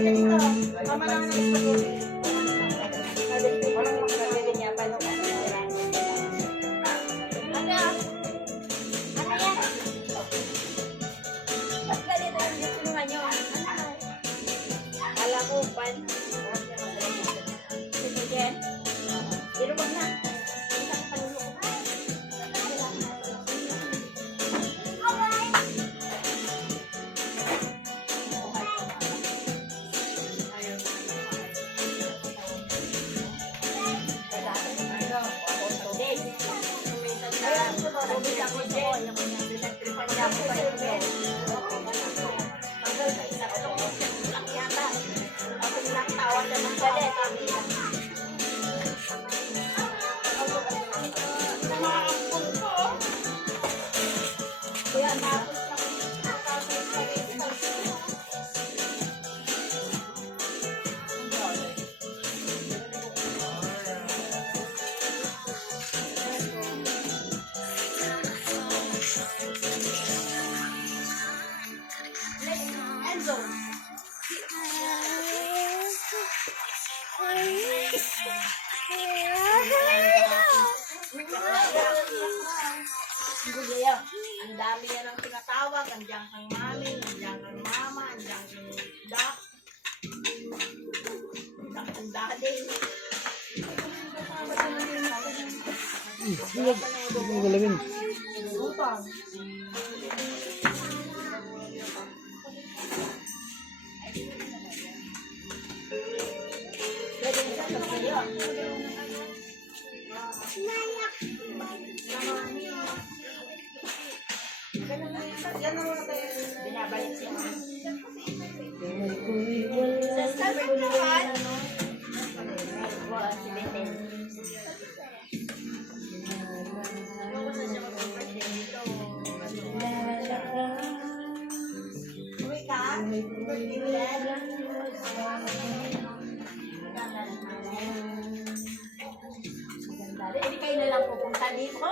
Tama lang ng spaghetti. Walang makakabili niya. Paano ka? Ano yan? Ba't ganito yung tulungan nyo? Kala ko, pan. Sige, Jen. Pero wag na. Isang panulo ko. Ang dami yan ang tinatawag, andiyan kang mami, andiyan kang mama, andiyan kang dak, ang daddy. Ang galawin. Utang. Pwede nyo sa sa'yo. Yan na muna tayo. Binabalik siya. Sa sabi ko naman. Si Beten. Ako sa siya mag-birthday dito. Uwi ka? Birthday ulit? Maganda. Hindi kayo na lang pupunta dito.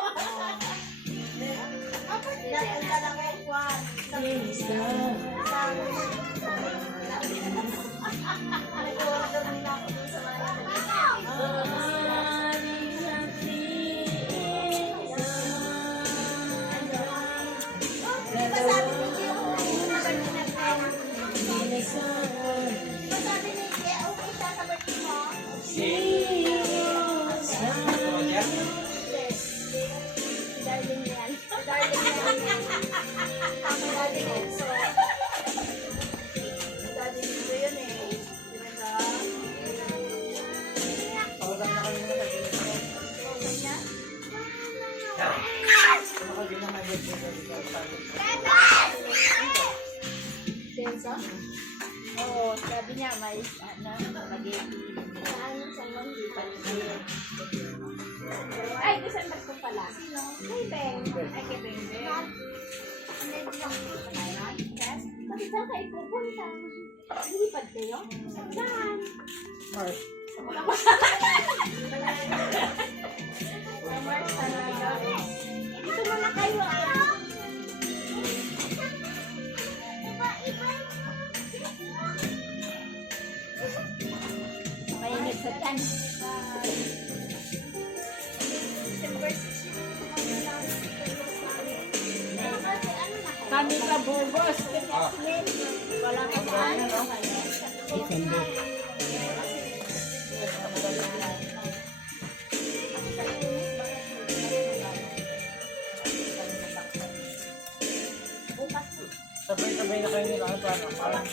Oo, sabi niya may ay, gusto na ko pala. Sino? Kay Beng. Ay, kay Beng. Bakit saan kayo pupunta? Lipad kayo? Saan? Mars. Mars, dito muna kayo ah. Mainit sa tiyan. Kami ka Burgos. Wala ka pa. Ikando. Sabay-sabay na kayo nila. Parang